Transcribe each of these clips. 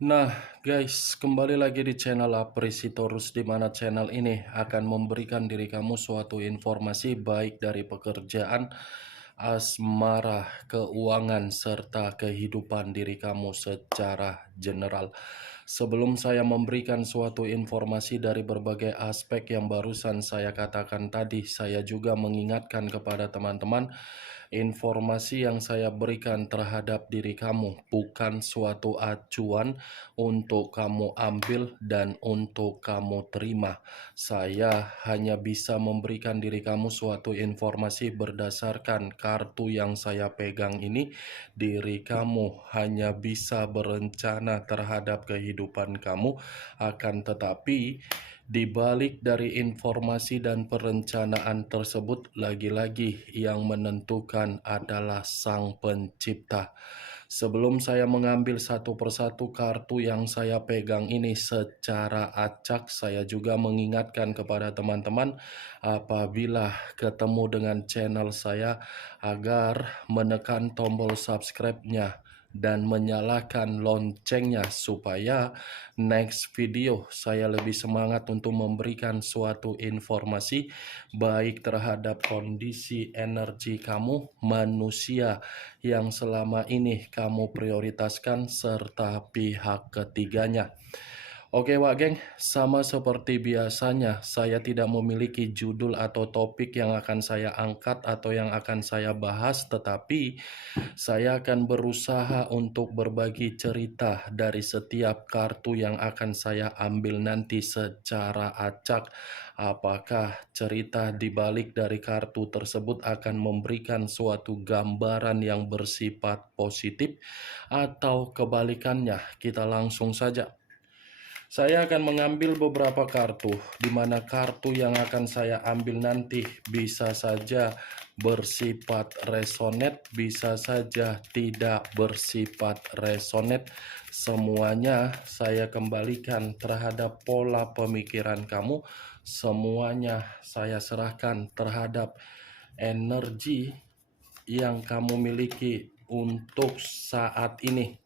Nah, guys, kembali lagi di channel Apresitorus, di mana channel ini akan memberikan diri kamu suatu informasi baik dari pekerjaan, asmara, keuangan, serta kehidupan diri kamu secara general. Sebelum saya memberikan suatu informasi dari berbagai aspek yang barusan saya katakan tadi, saya juga mengingatkan kepada teman-teman, informasi yang saya berikan terhadap diri kamu bukan suatu acuan untuk kamu ambil dan untuk kamu terima. Saya hanya bisa memberikan diri kamu suatu informasi berdasarkan kartu yang saya pegang ini. Diri kamu hanya bisa berencana terhadap kehidupan kamu, akan tetapi di balik dari informasi dan perencanaan tersebut, lagi-lagi yang menentukan adalah Sang Pencipta. Sebelum saya mengambil satu persatu kartu yang saya pegang ini secara acak, saya juga mengingatkan kepada teman-teman apabila ketemu dengan channel saya agar menekan tombol subscribe-nya dan menyalakan loncengnya supaya next video saya lebih semangat untuk memberikan suatu informasi baik terhadap kondisi energi kamu, manusia yang selama ini kamu prioritaskan, serta pihak ketiganya. Oke Wak Geng, sama seperti biasanya, saya tidak memiliki judul atau topik yang akan saya angkat atau yang akan saya bahas, tetapi saya akan berusaha untuk berbagi cerita dari setiap kartu yang akan saya ambil nanti secara acak. Apakah cerita di balik dari kartu tersebut akan memberikan suatu gambaran yang bersifat positif atau kebalikannya? Kita langsung saja. Saya akan mengambil beberapa kartu, di mana kartu yang akan saya ambil nanti bisa saja bersifat resonate, bisa saja tidak bersifat resonate. Semuanya saya kembalikan terhadap pola pemikiran kamu, semuanya saya serahkan terhadap energi yang kamu miliki untuk saat ini.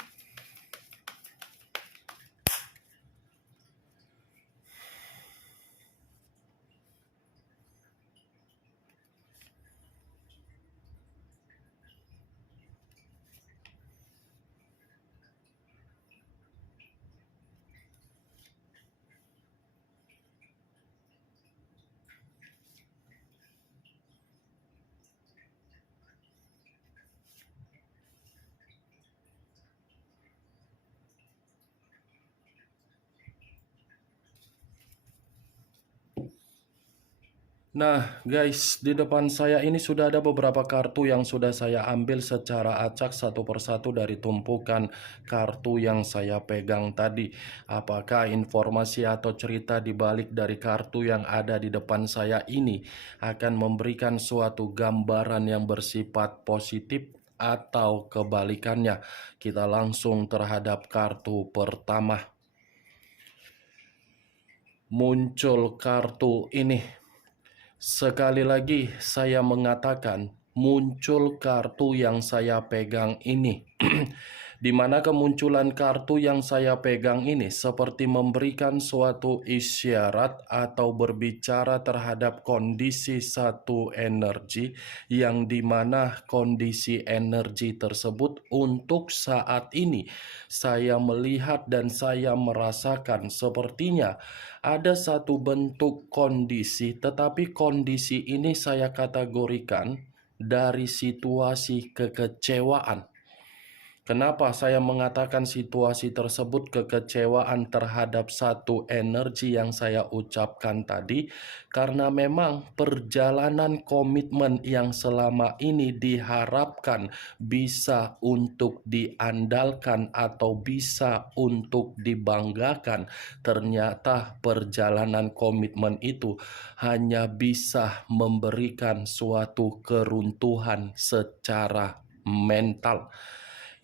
Nah guys, di depan saya ini sudah ada beberapa kartu yang sudah saya ambil secara acak satu persatu dari tumpukan kartu yang saya pegang tadi. Apakah informasi atau cerita di balik dari kartu yang ada di depan saya ini akan memberikan suatu gambaran yang bersifat positif atau kebalikannya? Kita langsung terhadap kartu pertama. Muncul kartu ini. Sekali lagi saya mengatakan, muncul kartu yang saya pegang ini. Di mana kemunculan kartu yang saya pegang ini seperti memberikan suatu isyarat atau berbicara terhadap kondisi satu energi, yang dimana kondisi energi tersebut untuk saat ini saya melihat dan saya merasakan sepertinya ada satu bentuk kondisi, tetapi kondisi ini saya kategorikan dari situasi kekecewaan. Kenapa saya mengatakan situasi tersebut kekecewaan terhadap satu energi yang saya ucapkan tadi? Karena memang perjalanan komitmen yang selama ini diharapkan bisa untuk diandalkan atau bisa untuk dibanggakan, ternyata perjalanan komitmen itu hanya bisa memberikan suatu keruntuhan secara mental.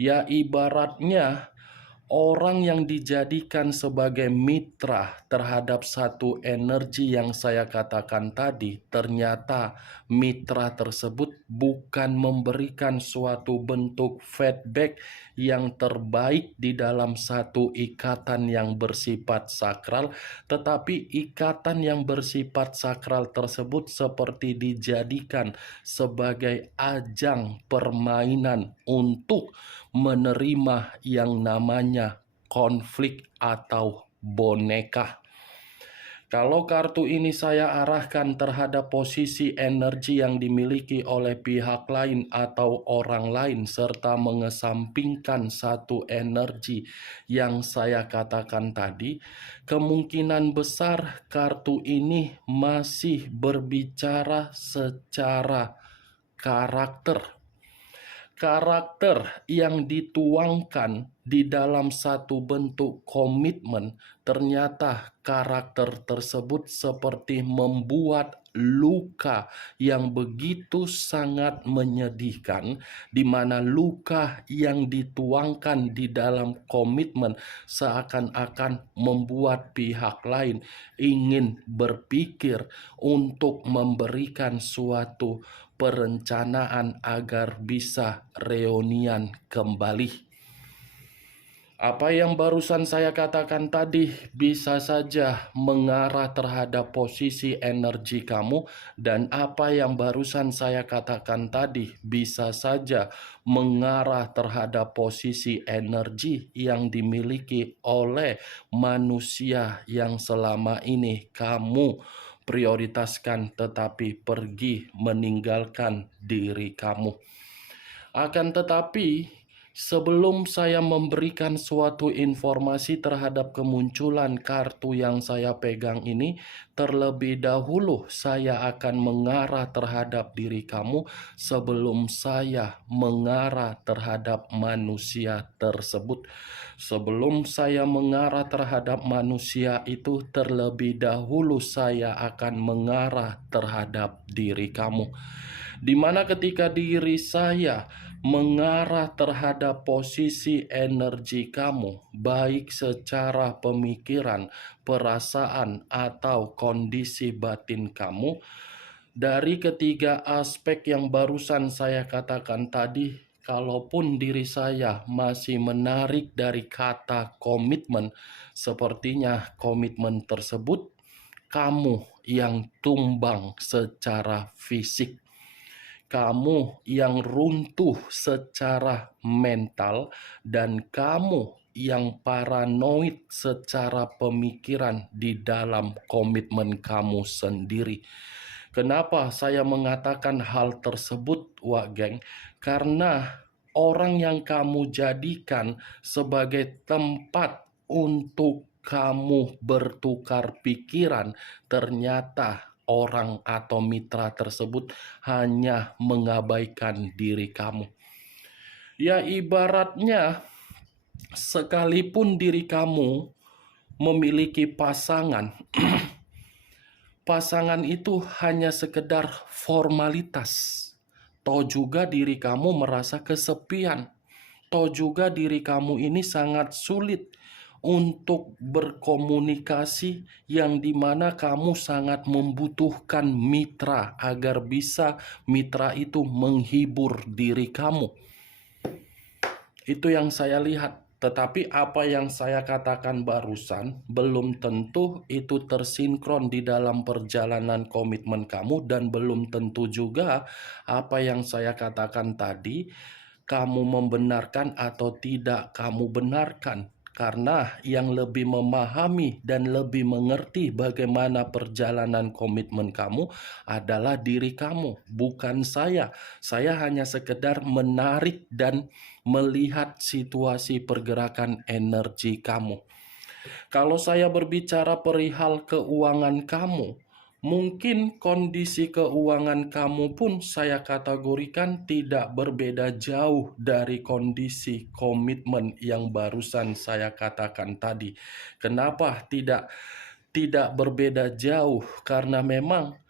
Ya ibaratnya Orang yang dijadikan sebagai mitra terhadap satu energi yang saya katakan tadi, ternyata mitra tersebut bukan memberikan suatu bentuk feedback yang terbaik di dalam satu ikatan yang bersifat sakral, tetapi ikatan yang bersifat sakral tersebut seperti dijadikan sebagai ajang permainan untuk menerima yang namanya konflik atau boneka. Kalau kartu ini saya arahkan terhadap posisi energi yang dimiliki oleh pihak lain atau orang lain, serta mengesampingkan satu energi yang saya katakan tadi, kemungkinan besar kartu ini masih berbicara secara karakter. Karakter yang dituangkan di dalam satu bentuk komitmen, ternyata karakter tersebut seperti membuat luka yang begitu sangat menyedihkan, di mana luka yang dituangkan di dalam komitmen seakan-akan membuat pihak lain ingin berpikir untuk memberikan suatu perencanaan agar bisa reunian kembali. Apa yang barusan saya katakan tadi bisa saja mengarah terhadap posisi energi kamu, dan apa yang barusan saya katakan tadi bisa saja mengarah terhadap posisi energi yang dimiliki oleh manusia yang selama ini kamu prioritaskan tetapi pergi meninggalkan diri kamu. Akan tetapi, sebelum saya memberikan suatu informasi terhadap kemunculan kartu yang saya pegang ini, terlebih dahulu saya akan mengarah terhadap diri kamu sebelum saya mengarah terhadap manusia tersebut. Sebelum saya mengarah terhadap manusia itu, terlebih dahulu saya akan mengarah terhadap diri kamu. Di mana ketika diri saya mengarah terhadap posisi energi kamu, baik secara pemikiran, perasaan, atau kondisi batin kamu, dari ketiga aspek yang barusan saya katakan tadi, kalaupun diri saya masih menarik dari kata komitmen, sepertinya komitmen tersebut kamu yang tumbang secara fisik. Kamu yang runtuh secara mental, dan kamu yang paranoid secara pemikiran di dalam komitmen kamu sendiri. Kenapa saya mengatakan hal tersebut, Wak Geng? Karena orang yang kamu jadikan sebagai tempat untuk kamu bertukar pikiran, ternyata orang atau mitra tersebut hanya mengabaikan diri kamu. Ya, ibaratnya sekalipun diri kamu memiliki pasangan, pasangan itu hanya sekedar formalitas. Toh juga diri kamu merasa kesepian. Toh juga diri kamu ini sangat sulit untuk berkomunikasi, yang dimana kamu sangat membutuhkan mitra agar bisa mitra itu menghibur diri kamu. Itu yang saya lihat. Tetapi apa yang saya katakan barusan belum tentu itu tersinkron di dalam perjalanan komitmen kamu, dan belum tentu juga apa yang saya katakan tadi kamu membenarkan atau tidak kamu benarkan. Karena yang lebih memahami dan lebih mengerti bagaimana perjalanan komitmen kamu adalah diri kamu, bukan saya. Saya hanya sekedar menarik dan melihat situasi pergerakan energi kamu. Kalau saya berbicara perihal keuangan kamu, mungkin kondisi keuangan kamu pun saya kategorikan tidak berbeda jauh dari kondisi komitmen yang barusan saya katakan tadi. Kenapa tidak berbeda jauh? Karena memang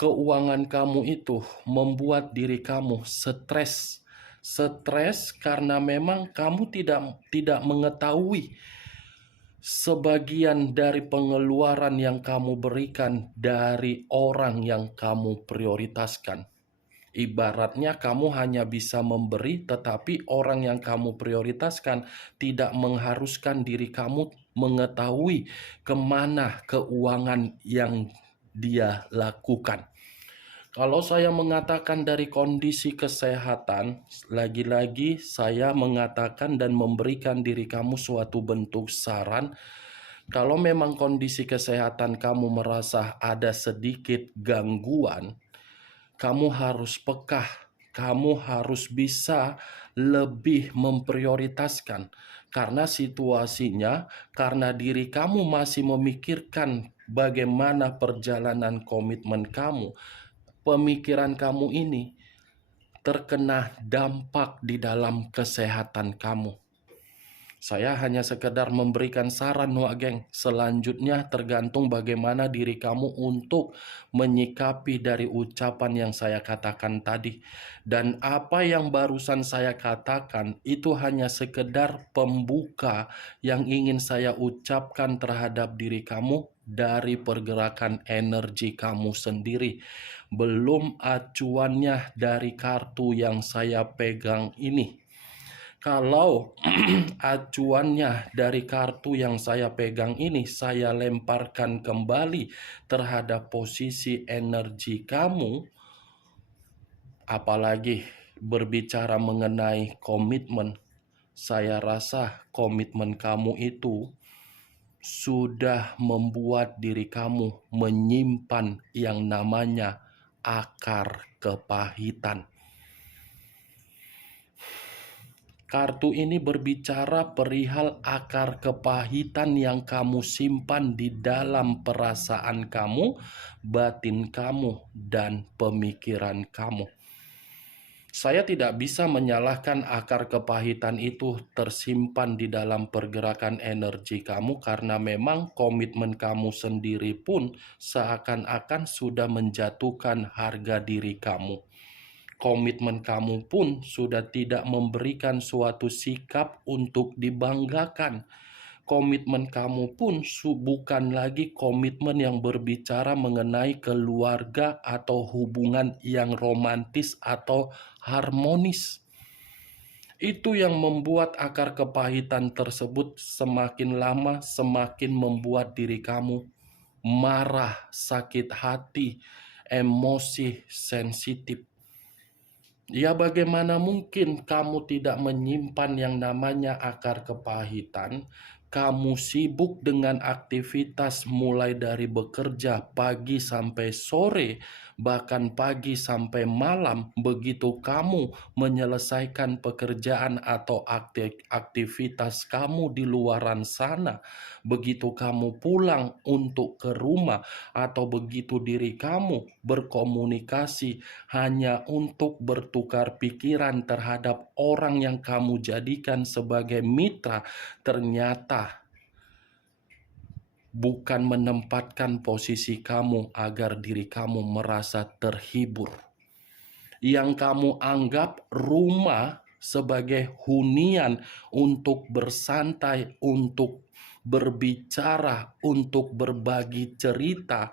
keuangan kamu itu membuat diri kamu stres, Stres karena memang kamu tidak mengetahui sebagian dari pengeluaran yang kamu berikan dari orang yang kamu prioritaskan. Ibaratnya kamu hanya bisa memberi, tetapi orang yang kamu prioritaskan tidak mengharuskan diri kamu mengetahui kemana keuangan yang dia lakukan. Kalau saya mengatakan dari kondisi kesehatan, lagi-lagi saya mengatakan dan memberikan diri kamu suatu bentuk saran. Kalau memang kondisi kesehatan kamu merasa ada sedikit gangguan, kamu harus peka, kamu harus bisa lebih memprioritaskan. Karena situasinya, karena diri kamu masih memikirkan bagaimana perjalanan komitmen kamu, pemikiran kamu ini terkena dampak di dalam kesehatan kamu. Saya hanya sekedar memberikan saran, Wak Geng. Selanjutnya tergantung bagaimana diri kamu untuk menyikapi dari ucapan yang saya katakan tadi. Dan apa yang barusan saya katakan itu hanya sekedar pembuka yang ingin saya ucapkan terhadap diri kamu dari pergerakan energi kamu sendiri. Belum acuannya dari kartu yang saya pegang ini. Kalau acuannya dari kartu yang saya pegang ini saya lemparkan kembali terhadap posisi energi kamu, apalagi berbicara mengenai komitmen, saya rasa komitmen kamu itu sudah membuat diri kamu menyimpan yang namanya akar kepahitan. Kartu ini berbicara perihal akar kepahitan yang kamu simpan di dalam perasaan kamu, batin kamu, dan pemikiran kamu. Saya tidak bisa menyalahkan akar kepahitan itu tersimpan di dalam pergerakan energi kamu karena memang komitmen kamu sendiri pun seakan-akan sudah menjatuhkan harga diri kamu. Komitmen kamu pun sudah tidak memberikan suatu sikap untuk dibanggakan. Komitmen kamu pun bukan lagi komitmen yang berbicara mengenai keluarga atau hubungan yang romantis atau harmonis. Itu yang membuat akar kepahitan tersebut semakin lama semakin membuat diri kamu marah, sakit hati, emosi, sensitif. Ya, bagaimana mungkin kamu tidak menyimpan yang namanya akar kepahitan? Kamu sibuk dengan aktivitas mulai dari bekerja pagi sampai sore, bahkan pagi sampai malam. Begitu kamu menyelesaikan pekerjaan atau aktivitas kamu di luaran sana, begitu kamu pulang untuk ke rumah, atau begitu diri kamu berkomunikasi hanya untuk bertukar pikiran terhadap orang yang kamu jadikan sebagai mitra, ternyata bukan menempatkan posisi kamu agar diri kamu merasa terhibur. Yang kamu anggap rumah sebagai hunian untuk bersantai, untuk berbicara, untuk berbagi cerita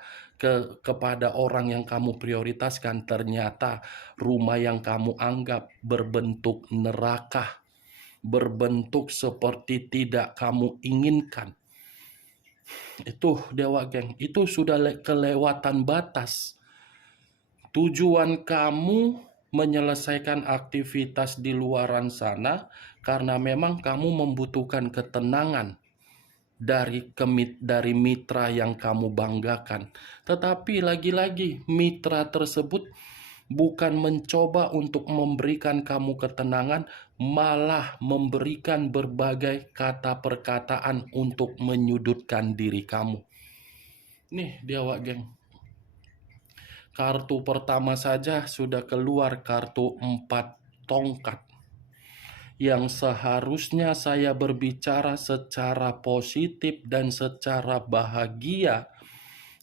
kepada orang yang kamu prioritaskan, ternyata rumah yang kamu anggap berbentuk neraka, berbentuk seperti tidak kamu inginkan. Itu Dewa Geng, itu sudah kelewatan batas. Tujuan kamu menyelesaikan aktivitas di luaran sana karena memang kamu membutuhkan ketenangan dari mitra yang kamu banggakan. Tetapi lagi-lagi mitra tersebut bukan mencoba untuk memberikan kamu ketenangan, malah memberikan berbagai kata perkataan untuk menyudutkan diri kamu. Nih Dewa Geng, kartu pertama saja sudah keluar kartu 4 tongkat. Yang seharusnya saya berbicara secara positif dan secara bahagia,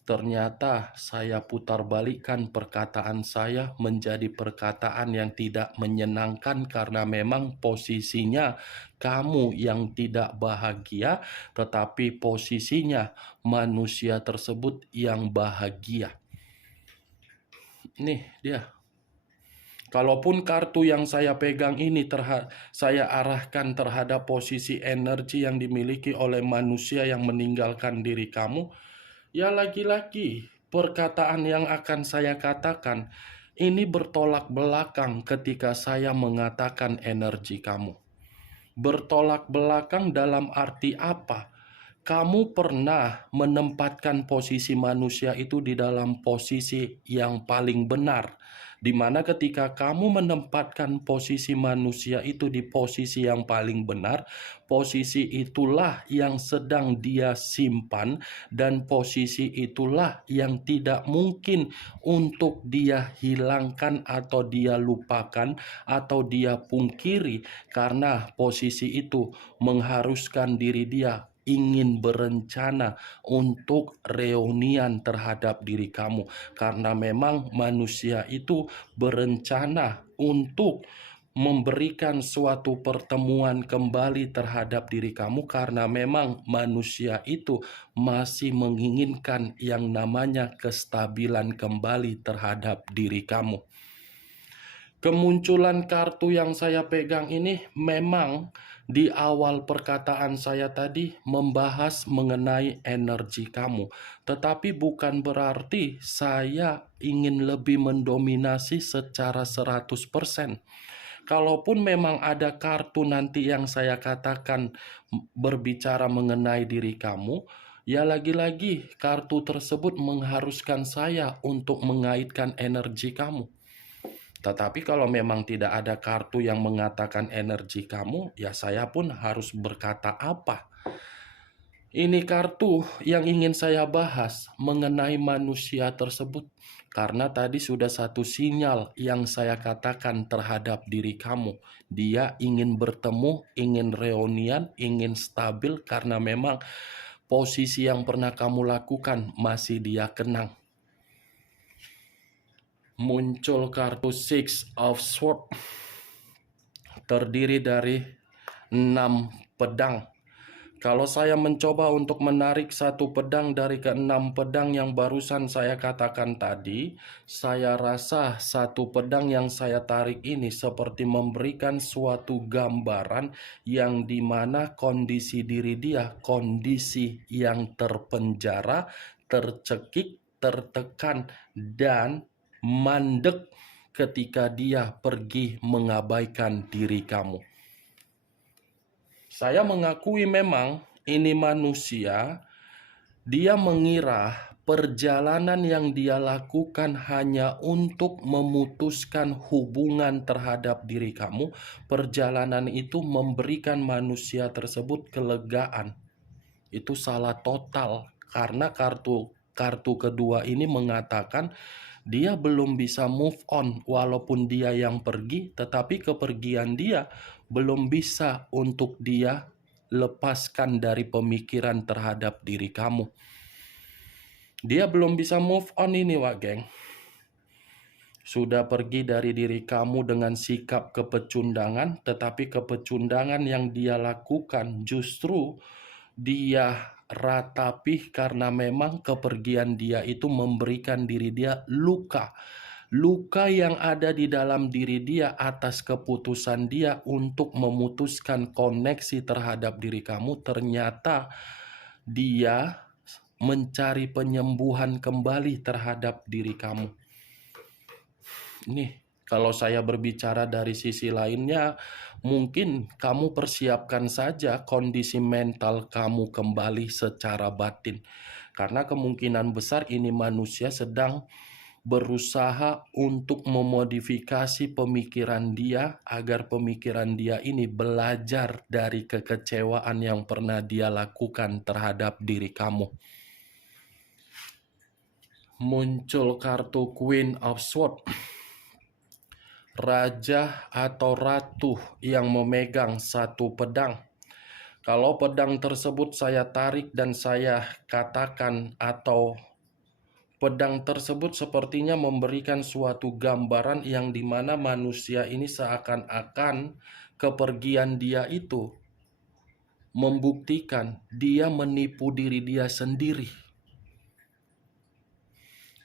Ternyata saya putar balikkan perkataan saya menjadi perkataan yang tidak menyenangkan karena memang posisinya kamu yang tidak bahagia, tetapi posisinya manusia tersebut yang bahagia. Nih dia. Kalaupun kartu yang saya pegang ini saya arahkan terhadap posisi energi yang dimiliki oleh manusia yang meninggalkan diri kamu, ya lagi-lagi perkataan yang akan saya katakan ini bertolak belakang ketika saya mengatakan energi kamu. Bertolak belakang dalam arti apa? Kamu pernah menempatkan posisi manusia itu di dalam posisi yang paling benar, di mana ketika kamu menempatkan posisi manusia itu di posisi yang paling benar, posisi itulah yang sedang dia simpan, dan posisi itulah yang tidak mungkin untuk dia hilangkan atau dia lupakan atau dia pungkiri, karena posisi itu mengharuskan diri dia ingin berencana untuk reunian terhadap diri kamu, karena memang manusia itu berencana untuk memberikan suatu pertemuan kembali terhadap diri kamu, karena memang manusia itu masih menginginkan yang namanya kestabilan kembali terhadap diri kamu. Kemunculan kartu yang saya pegang ini memang di awal perkataan saya tadi membahas mengenai energi kamu. Tetapi bukan berarti saya ingin lebih mendominasi secara 100%. Kalaupun memang ada kartu nanti yang saya katakan berbicara mengenai diri kamu, ya lagi-lagi kartu tersebut mengharuskan saya untuk mengaitkan energi kamu. Tetapi kalau memang tidak ada kartu yang mengatakan energi kamu, ya saya pun harus berkata apa? Ini kartu yang ingin saya bahas mengenai manusia tersebut. Karena tadi sudah satu sinyal yang saya katakan terhadap diri kamu. Dia ingin bertemu, ingin reunian, ingin stabil karena memang posisi yang pernah kamu lakukan masih dia kenang. Muncul kartu Six of Swords, terdiri dari 6 pedang. Kalau saya mencoba untuk menarik satu pedang dari ke-6 pedang yang barusan saya katakan tadi, saya rasa satu pedang yang saya tarik ini seperti memberikan suatu gambaran yang dimana kondisi diri dia, kondisi yang terpenjara, tercekik, tertekan, dan mandek ketika dia pergi mengabaikan diri kamu. Saya mengakui memang ini manusia, dia mengira perjalanan yang dia lakukan hanya untuk memutuskan hubungan terhadap diri kamu. Perjalanan itu memberikan manusia tersebut kelegaan. Itu salah total, karena kartu kedua ini mengatakan dia belum bisa move on walaupun dia yang pergi, tetapi kepergian dia belum bisa untuk dia lepaskan dari pemikiran terhadap diri kamu. Dia belum bisa move on ini, Wak Geng. Sudah pergi dari diri kamu dengan sikap kepecundangan, tetapi kepecundangan yang dia lakukan justru dia ratapi karena memang kepergian dia itu memberikan diri dia luka. Luka yang ada di dalam diri dia atas keputusan dia untuk memutuskan koneksi terhadap diri kamu, ternyata dia mencari penyembuhan kembali terhadap diri kamu. Nih, kalau saya berbicara dari sisi lainnya, mungkin kamu persiapkan saja kondisi mental kamu kembali secara batin. Karena kemungkinan besar ini manusia sedang berusaha untuk memodifikasi pemikiran dia agar pemikiran dia ini belajar dari kekecewaan yang pernah dia lakukan terhadap diri kamu. Muncul kartu Queen of Swords, raja atau ratu yang memegang satu pedang. Kalau pedang tersebut saya tarik dan saya katakan atau Pedang tersebut sepertinya memberikan suatu gambaran yang dimana manusia ini seakan-akan kepergian dia itu membuktikan dia menipu diri dia sendiri.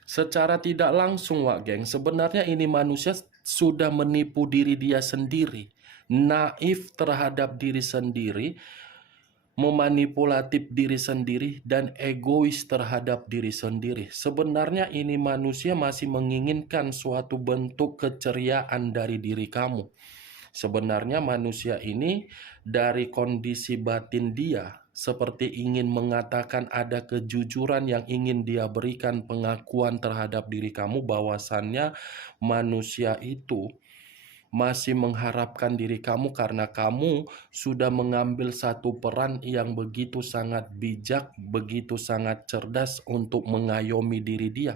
Secara tidak langsung, Wak Geng, sebenarnya ini manusia sudah menipu diri dia sendiri. Naif terhadap diri sendiri, memanipulatif diri sendiri, dan egois terhadap diri sendiri. Sebenarnya ini manusia masih menginginkan suatu bentuk keceriaan dari diri kamu. Sebenarnya manusia ini dari kondisi batin dia seperti ingin mengatakan ada kejujuran yang ingin dia berikan pengakuan terhadap diri kamu bahwasannya manusia itu masih mengharapkan diri kamu karena kamu sudah mengambil satu peran yang begitu sangat bijak, begitu sangat cerdas untuk mengayomi diri dia.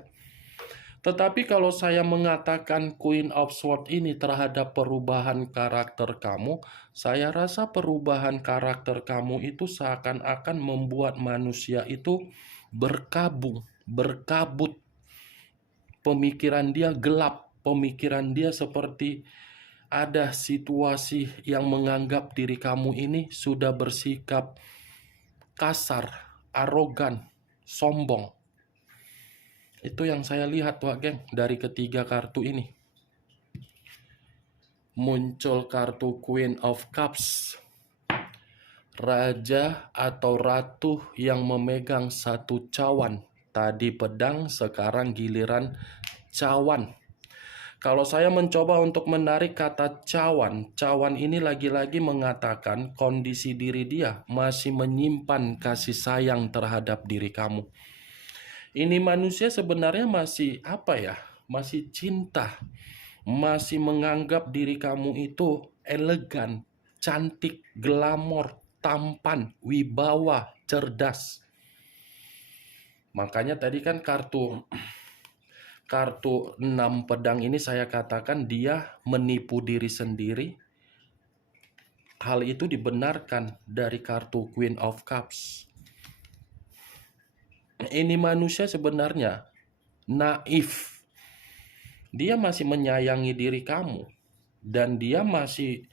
Tetapi kalau saya mengatakan Queen of Swords ini terhadap perubahan karakter kamu, saya rasa perubahan karakter kamu itu seakan-akan membuat manusia itu berkabut. Pemikiran dia gelap, pemikiran dia seperti ada situasi yang menganggap diri kamu ini sudah bersikap kasar, arogan, sombong. Itu yang saya lihat, Wak Geng, dari ketiga kartu ini. Muncul kartu Queen of Cups. Raja atau ratu yang memegang satu cawan. Tadi pedang, sekarang giliran cawan. Kalau saya mencoba untuk menarik kata cawan, cawan ini lagi-lagi mengatakan kondisi diri dia masih menyimpan kasih sayang terhadap diri kamu. Ini manusia sebenarnya masih apa ya? Masih cinta. Masih menganggap diri kamu itu elegan, cantik, glamor, tampan, wibawa, cerdas. Makanya tadi kan kartu 6 pedang ini saya katakan dia menipu diri sendiri. Hal itu dibenarkan dari kartu Queen of Cups. Ini manusia sebenarnya naif. Dia masih menyayangi diri kamu dan dia masih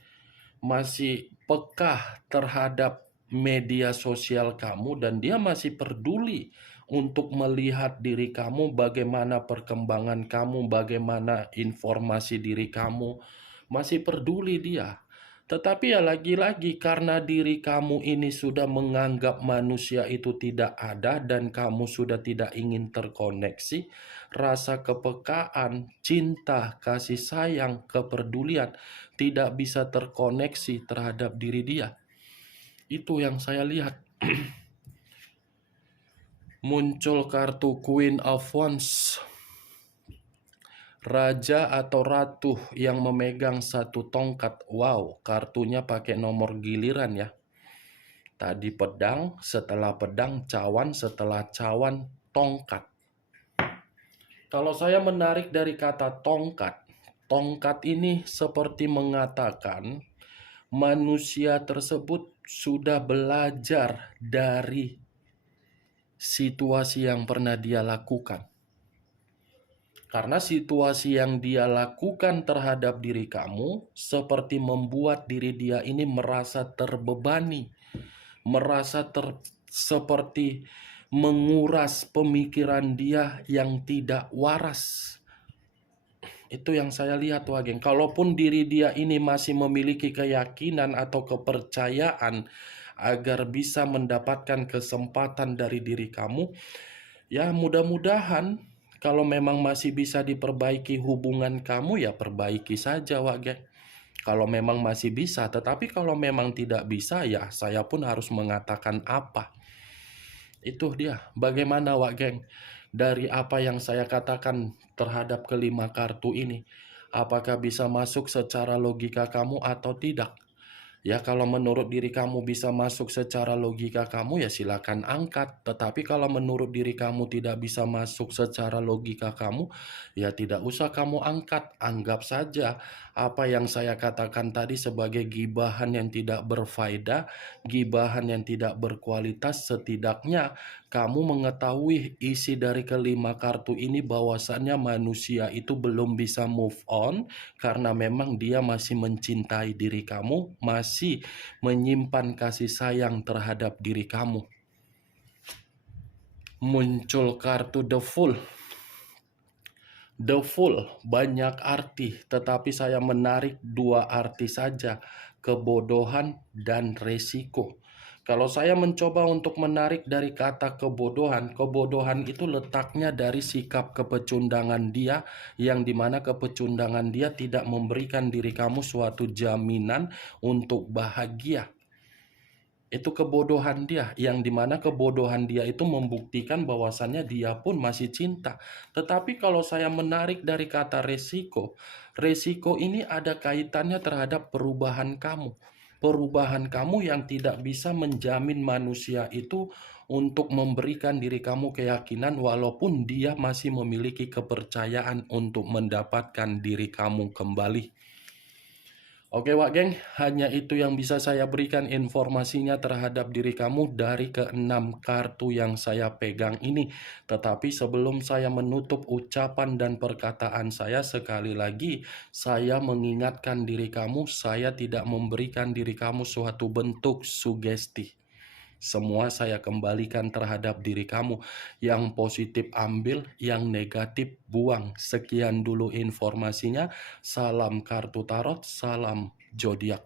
peka terhadap media sosial kamu dan dia masih peduli untuk melihat diri kamu, bagaimana perkembangan kamu, bagaimana informasi diri kamu, masih peduli dia. Tetapi ya lagi-lagi karena diri kamu ini sudah menganggap manusia itu tidak ada dan kamu sudah tidak ingin terkoneksi, rasa kepekaan, cinta, kasih sayang, kepedulian tidak bisa terkoneksi terhadap diri dia. Itu yang saya lihat. Muncul kartu Queen of Wands. Raja atau ratu yang memegang satu tongkat. Wow, kartunya pakai nomor giliran ya. Tadi pedang, setelah pedang cawan, setelah cawan tongkat. Kalau saya menarik dari kata tongkat, tongkat ini seperti mengatakan manusia tersebut sudah belajar dari situasi yang pernah dia lakukan. Karena situasi yang dia lakukan terhadap diri kamu seperti membuat diri dia ini merasa terbebani, merasa seperti menguras pemikiran dia yang tidak waras. Itu yang saya lihat, Wak Geng. Kalaupun diri dia ini masih memiliki keyakinan atau kepercayaan agar bisa mendapatkan kesempatan dari diri kamu, ya mudah-mudahan kalau memang masih bisa diperbaiki hubungan kamu, ya perbaiki saja, Wak Geng. Kalau memang masih bisa, tetapi kalau memang tidak bisa, ya saya pun harus mengatakan apa. Itu dia. Bagaimana, Wak Geng? Dari apa yang saya katakan terhadap kelima kartu ini, apakah bisa masuk secara logika kamu atau tidak? Ya kalau menurut diri kamu bisa masuk secara logika kamu ya silakan angkat. Tetapi kalau menurut diri kamu tidak bisa masuk secara logika kamu, ya tidak usah kamu angkat. Anggap saja apa yang saya katakan tadi sebagai gibahan yang tidak berfaedah, gibahan yang tidak berkualitas. Setidaknya kamu mengetahui isi dari kelima kartu ini bahwasannya manusia itu belum bisa move on karena memang dia masih mencintai diri kamu, masih menyimpan kasih sayang terhadap diri kamu. Muncul kartu The Fool. The Fool banyak arti, tetapi saya menarik dua arti saja, kebodohan dan resiko. Kalau saya mencoba untuk menarik dari kata kebodohan, kebodohan itu letaknya dari sikap kepecundangan dia, yang dimana kepecundangan dia tidak memberikan diri kamu suatu jaminan untuk bahagia. Itu kebodohan dia, yang dimana kebodohan dia itu membuktikan bahwasannya dia pun masih cinta. Tetapi kalau saya menarik dari kata resiko, resiko ini ada kaitannya terhadap perubahan kamu. Perubahan kamu yang tidak bisa menjamin manusia itu untuk memberikan diri kamu keyakinan walaupun dia masih memiliki kepercayaan untuk mendapatkan diri kamu kembali. Oke Wak Geng, hanya itu yang bisa saya berikan informasinya terhadap diri kamu dari keenam kartu yang saya pegang ini. Tetapi sebelum saya menutup ucapan dan perkataan saya, sekali lagi saya mengingatkan diri kamu, saya tidak memberikan diri kamu suatu bentuk sugesti. Semua saya kembalikan terhadap diri kamu. Yang positif ambil, yang negatif buang. Sekian dulu informasinya. Salam kartu tarot, salam zodiak.